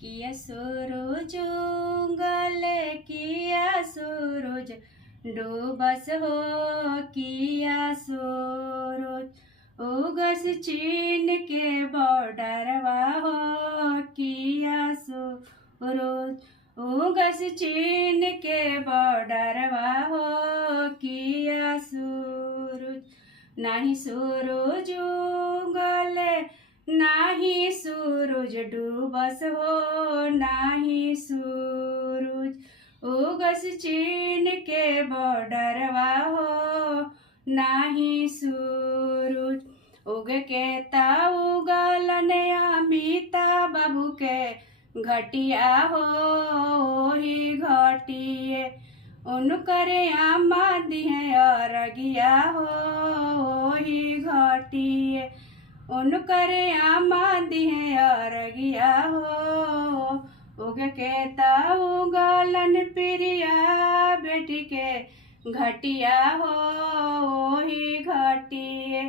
किया सूरज उगल किया सूरज डूबस हो किया सूरज उगस चीन के बॉर्डरवा हो किया सूरज उगस चीन के बॉर्डरवा हो किया सूरज नाही सूरज उगल नाही सूरज डूबस हो नाही सूरज उगस चीन के बॉर्डरवा हो नाही सूरज उग के ता उगलन अमिता बाबू के घटिया हो ही घटिए उनकरे आमा दिहे अरगिया हो ही घटिए उनकरे आमा दिहे अरगिया हो उग के उगलन प्रिया बेटी के घटिया हो ही घटिए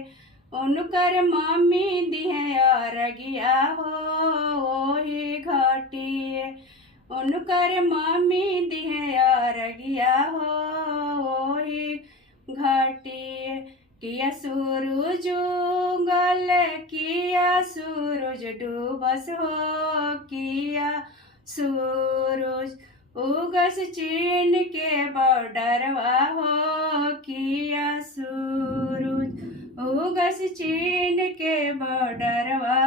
उनकर मम्मी दिहे अरगिया हो ही घटिए उनकर मम्मी दिहे अरगिया हो ही घटिए किया सूरज उगल किया सूरज डूबस हो किया सूरज उगस चीन के बॉर्डरवा हो किया सूरज उगस चीन के बॉर्डरवा